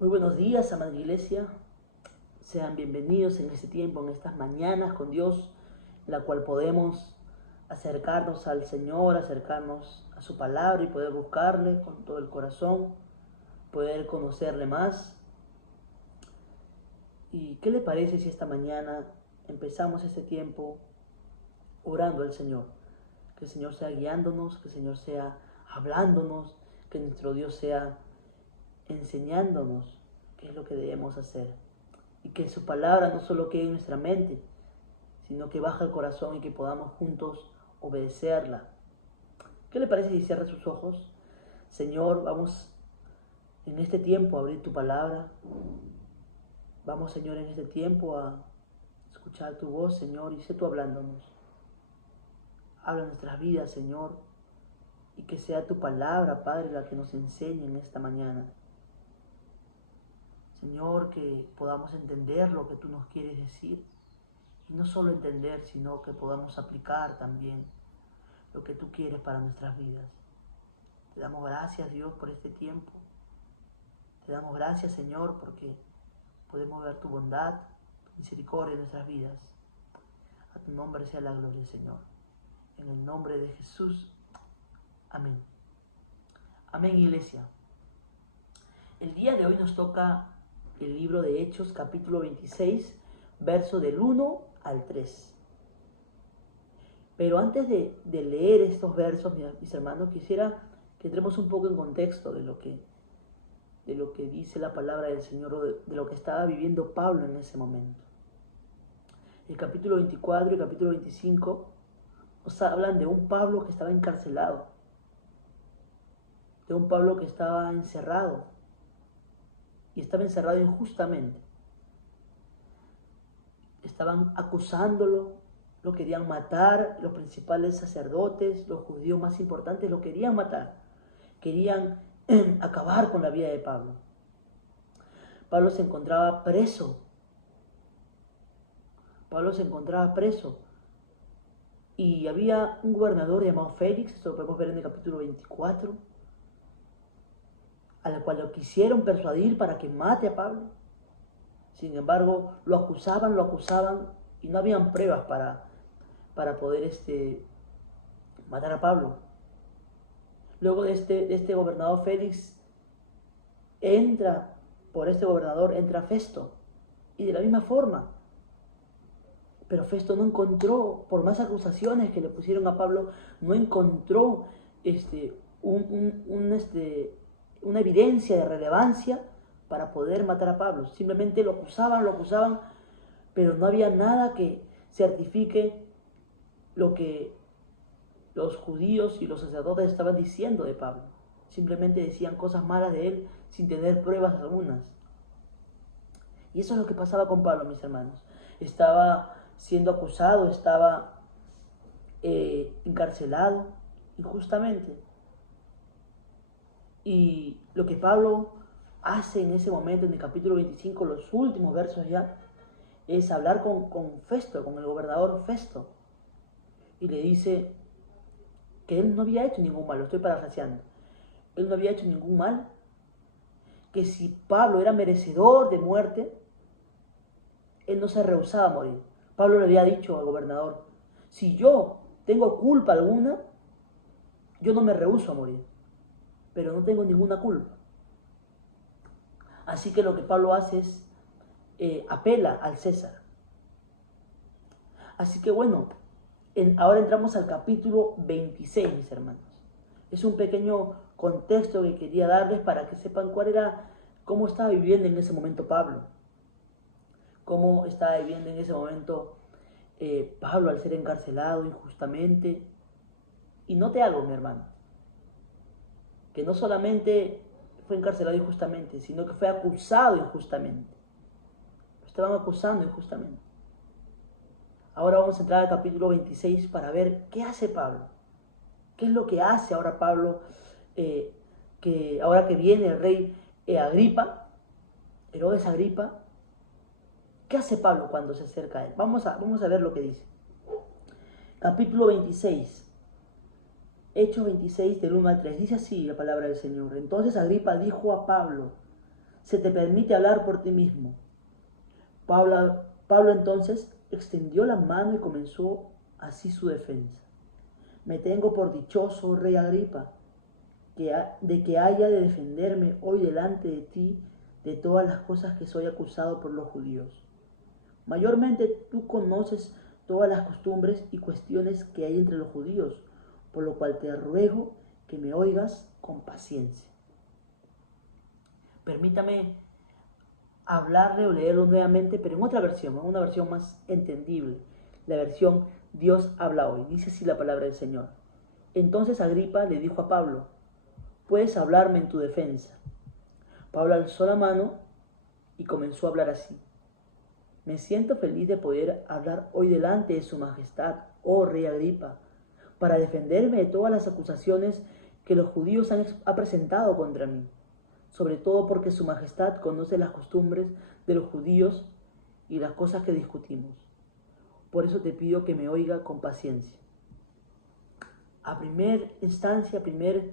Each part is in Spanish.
Muy buenos días, amada iglesia. Sean bienvenidos en este tiempo, en estas mañanas con Dios, en la cual podemos acercarnos al Señor, acercarnos a su palabra y poder buscarle con todo el corazón, poder conocerle más. ¿Y qué le parece si esta mañana empezamos este tiempo orando al Señor? Que el Señor sea guiándonos, que el Señor sea hablándonos, que nuestro Dios sea enseñándonos qué es lo que debemos hacer. Y que su palabra no solo quede en nuestra mente, sino que baje al corazón y que podamos juntos obedecerla. ¿Qué le parece si cierra sus ojos? Señor, vamos en este tiempo a abrir tu palabra. Vamos, Señor, en este tiempo a escuchar tu voz, Señor, y sé tú hablándonos. Habla en nuestras vidas, Señor, y que sea tu palabra, Padre, la que nos enseñe en esta mañana. Señor, que podamos entender lo que tú nos quieres decir. Y no solo entender, sino que podamos aplicar también lo que tú quieres para nuestras vidas. Te damos gracias, Dios, por este tiempo. Te damos gracias, Señor, porque podemos ver tu bondad, tu misericordia en nuestras vidas. A tu nombre sea la gloria, Señor. En el nombre de Jesús. Amén. Amén, iglesia. El día de hoy nos toca el libro de Hechos, capítulo 26, verso del 1 al 3. Pero antes de leer estos versos, mis hermanos, quisiera que entremos un poco en contexto de lo que dice la palabra del Señor, o de lo que estaba viviendo Pablo en ese momento. El capítulo 24 y el capítulo 25 nos hablan de un Pablo que estaba encarcelado, de un Pablo que estaba encerrado, y estaba encerrado injustamente. Estaban acusándolo, lo querían matar, los principales sacerdotes, los judíos más importantes lo querían matar, querían acabar con la vida de Pablo. Pablo se encontraba preso. Y había un gobernador llamado Félix, esto lo podemos ver en el capítulo 24, al cual lo quisieron persuadir para que mate a Pablo. Sin embargo, lo acusaban y no habían pruebas para poder matar a Pablo. Luego de este gobernador Félix, por este gobernador entra Festo, y de la misma forma. Pero Festo no encontró, por más acusaciones que le pusieron a Pablo, no encontró una evidencia de relevancia para poder matar a Pablo. Simplemente lo acusaban, pero no había nada que certifique lo que los judíos y los sacerdotes estaban diciendo de Pablo. Simplemente decían cosas malas de él sin tener pruebas algunas. Y eso es lo que pasaba con Pablo, mis hermanos. Estaba siendo acusado, estaba encarcelado injustamente. Y lo que Pablo hace en ese momento, en el capítulo 25, los últimos versos ya, es hablar con Festo, con el gobernador Festo. Y le dice que él no había hecho ningún mal, lo estoy parafraseando. Él no había hecho ningún mal, que si Pablo era merecedor de muerte, él no se rehusaba a morir. Pablo le había dicho al gobernador: si yo tengo culpa alguna, yo no me rehúso a morir, pero no tengo ninguna culpa. Así que lo que Pablo hace es apela al César. Así que bueno, ahora entramos al capítulo 26, mis hermanos. Es un pequeño contexto que quería darles para que sepan cómo estaba viviendo en ese momento Pablo. Cómo estaba viviendo en ese momento Pablo al ser encarcelado injustamente. Y note algo, mi hermano, que no solamente fue encarcelado injustamente, sino que fue acusado injustamente. Lo estaban acusando injustamente. Ahora vamos a entrar al capítulo 26 para ver qué hace Pablo. ¿Qué es lo que hace ahora Pablo? Que ahora que viene el rey Agripa, Herodes Agripa, ¿qué hace Pablo cuando se acerca a él? Vamos a ver lo que dice. Capítulo 26. Hechos 26 del 1 al 3. Dice así la palabra del Señor. Entonces Agripa dijo a Pablo: se te permite hablar por ti mismo. Pablo entonces extendió la mano y comenzó así su defensa. Me tengo por dichoso, rey Agripa, de que haya de defenderme hoy delante de ti de todas las cosas que soy acusado por los judíos. Mayormente tú conoces todas las costumbres y cuestiones que hay entre los judíos, por lo cual te ruego que me oigas con paciencia. Permítame hablarle o leerlo nuevamente, pero en otra versión, en una versión más entendible. La versión Dios habla hoy. Dice así la palabra del Señor. Entonces Agripa le dijo a Pablo, puedes hablarme en tu defensa. Pablo alzó la mano y comenzó a hablar así. Me siento feliz de poder hablar hoy delante de su majestad, oh rey Agripa, para defenderme de todas las acusaciones que los judíos han presentado contra mí, sobre todo porque su majestad conoce las costumbres de los judíos y las cosas que discutimos. Por eso te pido que me oiga con paciencia. A primera instancia, a primera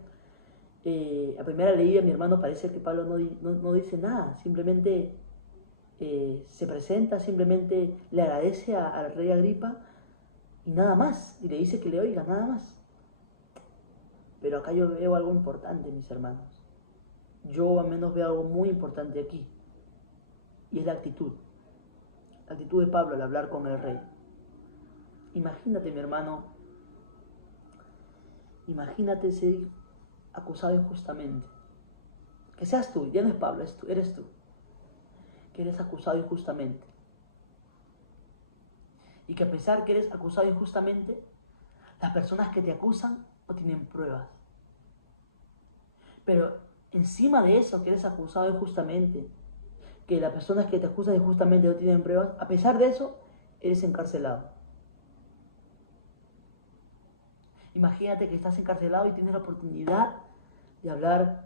leída, mi hermano, parece que Pablo no dice nada, simplemente se presenta, simplemente le agradece al rey Agripa y nada más, y le dice que le oiga, nada más. Pero acá yo veo algo importante, mis hermanos. Yo al menos veo algo muy importante aquí, y es la actitud de Pablo al hablar con el rey. Imagínate, mi hermano, imagínate ser acusado injustamente. Que seas tú, ya no es Pablo, eres tú, que eres acusado injustamente. Y que a pesar que eres acusado injustamente, las personas que te acusan no tienen pruebas. Pero encima de eso, que eres acusado injustamente, que las personas que te acusan injustamente no tienen pruebas, a pesar de eso, eres encarcelado. Imagínate que estás encarcelado y tienes la oportunidad de hablar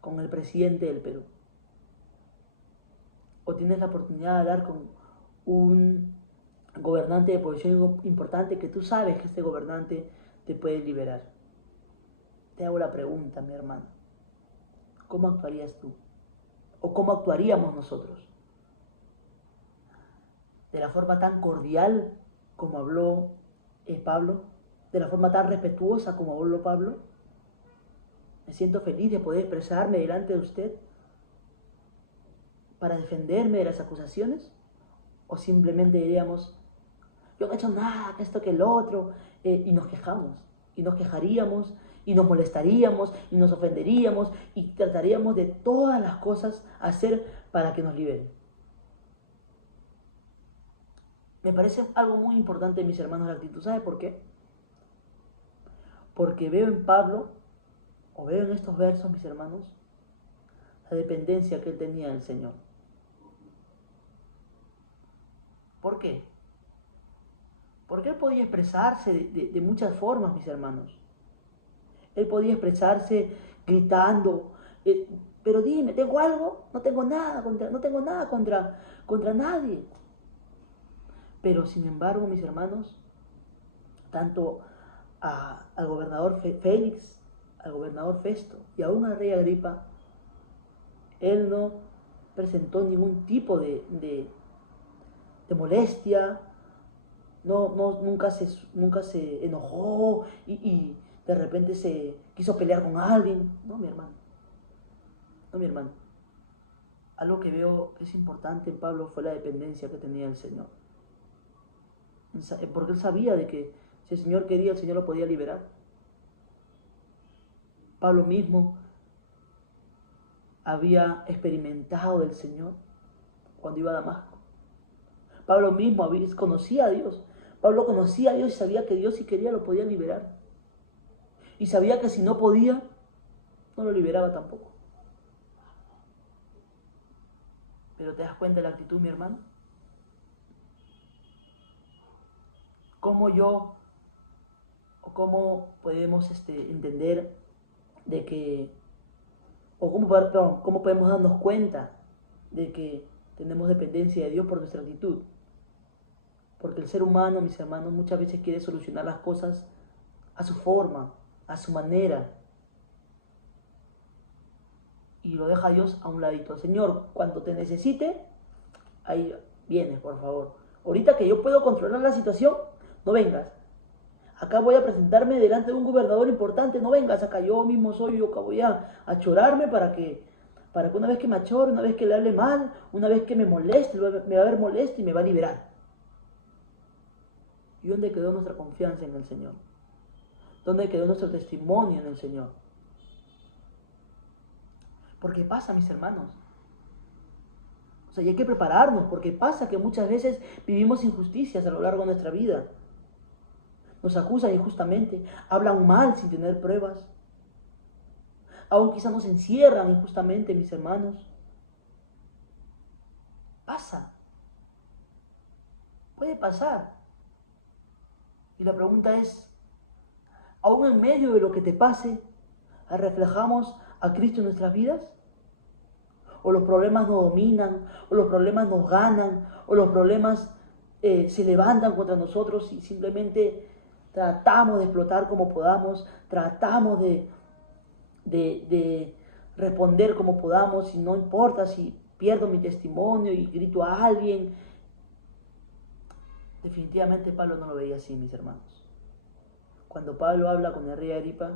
con el presidente del Perú. O tienes la oportunidad de hablar con un gobernante de posición importante que tú sabes que este gobernante te puede liberar. Te hago la pregunta, mi hermano. ¿Cómo actuarías tú? ¿O cómo actuaríamos nosotros? ¿De la forma tan cordial como habló Pablo? ¿De la forma tan respetuosa como habló Pablo? Me siento feliz de poder expresarme delante de usted para defenderme de las acusaciones. ¿O simplemente diríamos, yo no he hecho nada, que esto, que el otro, y nos quejamos, y nos quejaríamos, y nos molestaríamos, y nos ofenderíamos, y trataríamos de todas las cosas hacer para que nos liberen? Me parece algo muy importante, mis hermanos, la actitud. ¿Sabe por qué? Porque veo en Pablo, o veo en estos versos, mis hermanos, la dependencia que él tenía del Señor. ¿Por qué? Porque él podía expresarse de muchas formas, mis hermanos. Él podía expresarse gritando, pero dime, ¿tengo algo? No tengo nada contra nadie. Pero sin embargo, mis hermanos, tanto al gobernador Félix, al gobernador Festo y aún al rey Agripa, él no presentó ningún tipo de molestia, nunca se enojó y de repente se quiso pelear con alguien. No, mi hermano. No, mi hermano. Algo que veo que es importante en Pablo fue la dependencia que tenía del Señor. Porque él sabía de que si el Señor quería, el Señor lo podía liberar. Pablo mismo había experimentado del Señor cuando iba a Damasco. Pablo mismo conocía a Dios. Pablo conocía a Dios y sabía que Dios, si quería, lo podía liberar. Y sabía que si no podía, no lo liberaba tampoco. Pero ¿te das cuenta de la actitud, mi hermano? ¿Cómo podemos entender de que, cómo podemos darnos cuenta de que tenemos dependencia de Dios por nuestra actitud? Porque el ser humano, mis hermanos, muchas veces quiere solucionar las cosas a su forma, a su manera. y lo deja Dios a un ladito. Señor, cuando te necesite, ahí vienes, por favor. Ahorita que yo puedo controlar la situación, no vengas. Acá voy a presentarme delante de un gobernador importante, no vengas acá, yo mismo soy, yo acá voy a chorarme para que una vez que me achore, una vez que le hable mal, una vez que me moleste, me va a ver molesto y me va a liberar. ¿Y dónde quedó nuestra confianza en el Señor? ¿Dónde quedó nuestro testimonio en el Señor? Porque pasa, mis hermanos. O sea, y hay que prepararnos, porque pasa que muchas veces vivimos injusticias a lo largo de nuestra vida. Nos acusan injustamente, hablan mal sin tener pruebas. Aún quizás nos encierran injustamente, mis hermanos. Pasa. Puede pasar. Y la pregunta es, aún en medio de lo que te pase, ¿reflejamos a Cristo en nuestras vidas? ¿O los problemas nos dominan? ¿O los problemas nos ganan? ¿O los problemas se levantan contra nosotros y simplemente tratamos de explotar como podamos? Tratamos de responder como podamos y no importa si pierdo mi testimonio y grito a alguien. Definitivamente Pablo no lo veía así, mis hermanos. Cuando Pablo habla con el rey Agripa,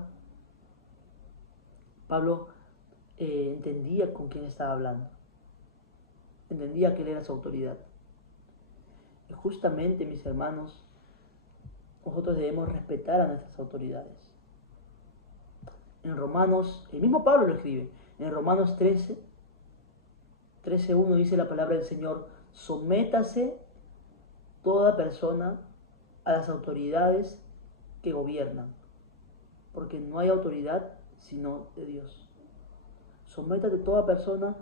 Pablo entendía con quién estaba hablando. Entendía que él era su autoridad. Y justamente, mis hermanos, nosotros debemos respetar a nuestras autoridades. En Romanos, el mismo Pablo lo escribe, en Romanos 13:1 dice la palabra del Señor: sométase toda persona a las autoridades que gobiernan, porque no hay autoridad sino de Dios. Sométate toda persona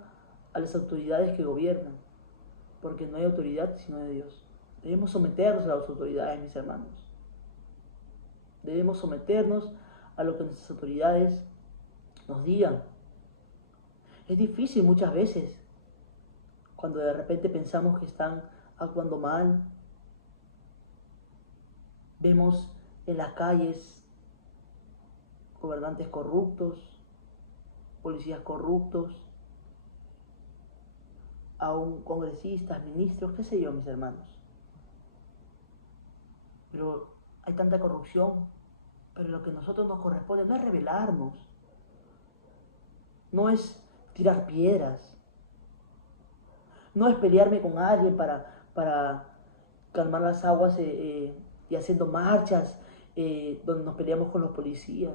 a las autoridades que gobiernan, porque no hay autoridad sino de Dios. Debemos someternos a las autoridades, mis hermanos. Debemos someternos a lo que nuestras autoridades nos digan. Es difícil muchas veces, cuando de repente pensamos que están actuando mal. Vemos en las calles gobernantes corruptos, policías corruptos, aún congresistas, ministros, qué sé yo, mis hermanos. Pero hay tanta corrupción, pero lo que a nosotros nos corresponde no es rebelarnos, no es tirar piedras, no es pelearme con alguien para calmar las aguas y haciendo marchas donde nos peleamos con los policías.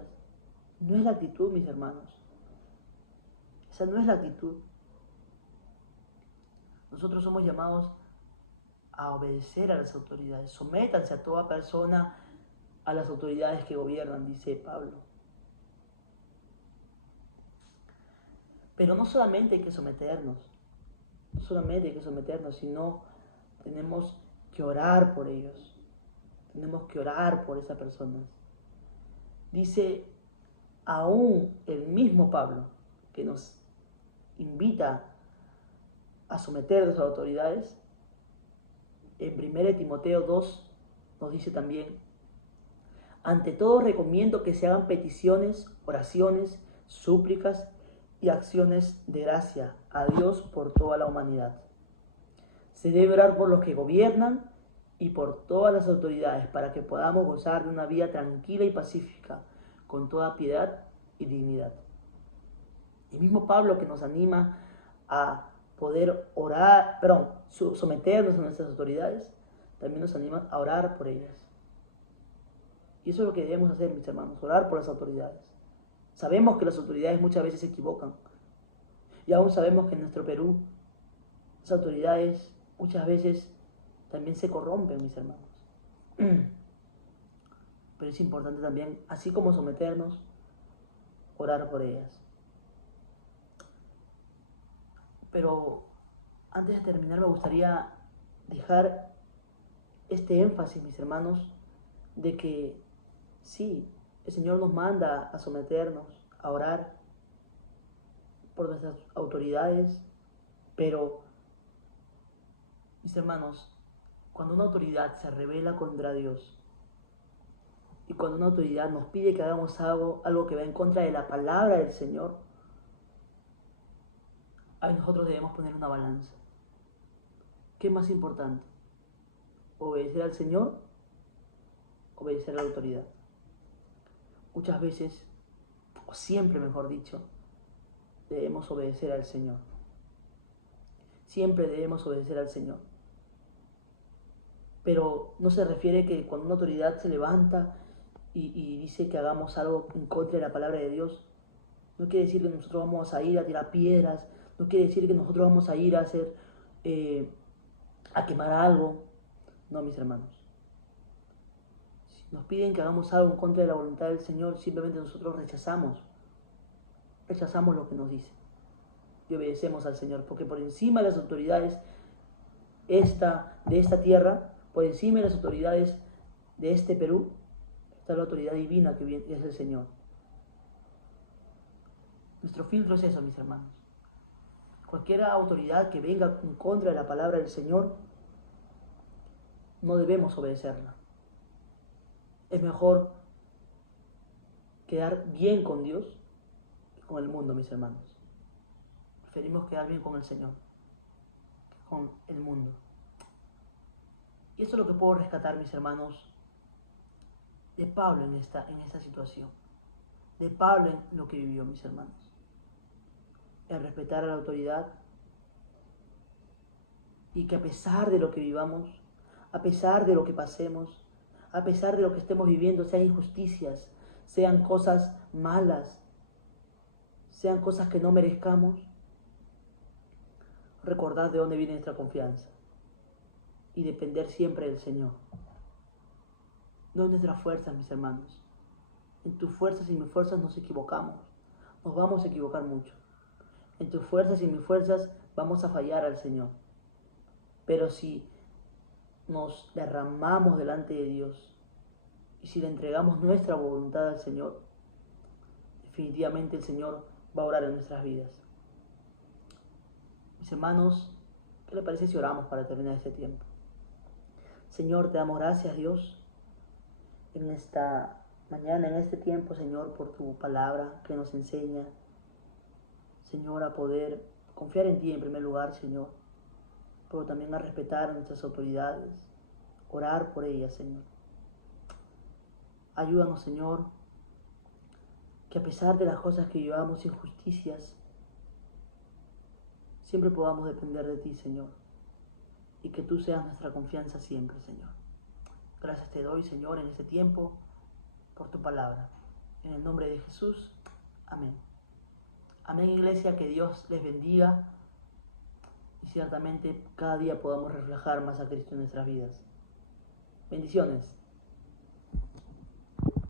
No es la actitud, mis hermanos. Esa no es la actitud. Nosotros somos llamados a obedecer a las autoridades. Sométanse a toda persona a las autoridades que gobiernan, dice Pablo. Pero no solamente hay que someternos, sino tenemos que orar por ellos. Tenemos que orar por esas personas. Dice aún el mismo Pablo, que nos invita a someternos a las autoridades. En 1 Timoteo 2 nos dice también: ante todo recomiendo que se hagan peticiones, oraciones, súplicas y acciones de gracia a Dios por toda la humanidad. Se debe orar por los que gobiernan y por todas las autoridades, para que podamos gozar de una vida tranquila y pacífica, con toda piedad y dignidad. El mismo Pablo, que nos anima a poder someternos a nuestras autoridades, también nos anima a orar por ellas. Y eso es lo que debemos hacer, mis hermanos, orar por las autoridades. Sabemos que las autoridades muchas veces se equivocan. Y aún sabemos que en nuestro Perú las autoridades muchas veces también se corrompen, mis hermanos. Pero es importante también, así como someternos, orar por ellas. Pero antes de terminar me gustaría dejar este énfasis, mis hermanos, de que sí, el Señor nos manda a someternos, a orar por nuestras autoridades, pero, mis hermanos, cuando una autoridad se rebela contra Dios y cuando una autoridad nos pide que hagamos algo que va en contra de la palabra del Señor, Ahí nosotros debemos poner una balanza. ¿Qué es más importante? ¿Obedecer al Señor? ¿Obedecer a la autoridad? Muchas veces, o siempre mejor dicho, debemos obedecer al Señor. Siempre debemos obedecer al Señor. Pero no se refiere que cuando una autoridad se levanta y dice que hagamos algo en contra de la palabra de Dios, no quiere decir que nosotros vamos a ir a tirar piedras, no quiere decir que nosotros vamos a ir a hacer, a quemar algo. No, mis hermanos. Si nos piden que hagamos algo en contra de la voluntad del Señor, simplemente nosotros rechazamos lo que nos dice y obedecemos al Señor, porque por encima de las autoridades de esta tierra, por encima de las autoridades de este Perú, está la autoridad divina que es el Señor. Nuestro filtro es eso, mis hermanos. Cualquier autoridad que venga en contra de la palabra del Señor, no debemos obedecerla. Es mejor quedar bien con Dios que con el mundo, mis hermanos. Preferimos quedar bien con el Señor que con el mundo. Y eso es lo que puedo rescatar, mis hermanos, de Pablo en esta situación. De Pablo en lo que vivió, mis hermanos. El respetar a la autoridad y que a pesar de lo que vivamos, a pesar de lo que pasemos, a pesar de lo que estemos viviendo, sean injusticias, sean cosas malas, sean cosas que no merezcamos, recordad de dónde viene nuestra confianza y depender siempre del Señor. No en nuestras fuerzas, mis hermanos. En tus fuerzas y mis fuerzas nos equivocamos. Nos vamos a equivocar mucho. En tus fuerzas y mis fuerzas vamos a fallar al Señor. Pero si nos derramamos delante de Dios y si le entregamos nuestra voluntad al Señor, definitivamente el Señor va a orar en nuestras vidas. Mis hermanos, ¿qué les parece si oramos para terminar este tiempo? Señor, te damos gracias, Dios, en esta mañana, en este tiempo, Señor, por tu palabra que nos enseña, Señor, a poder confiar en ti en primer lugar, Señor, pero también a respetar a nuestras autoridades, orar por ellas, Señor. Ayúdanos, Señor, que a pesar de las cosas que llevamos, injusticias, siempre podamos depender de ti, Señor, y que tú seas nuestra confianza siempre, Señor. Gracias te doy, Señor, en este tiempo, por tu palabra. En el nombre de Jesús, amén. Amén, iglesia, que Dios les bendiga y ciertamente cada día podamos reflejar más a Cristo en nuestras vidas. Bendiciones.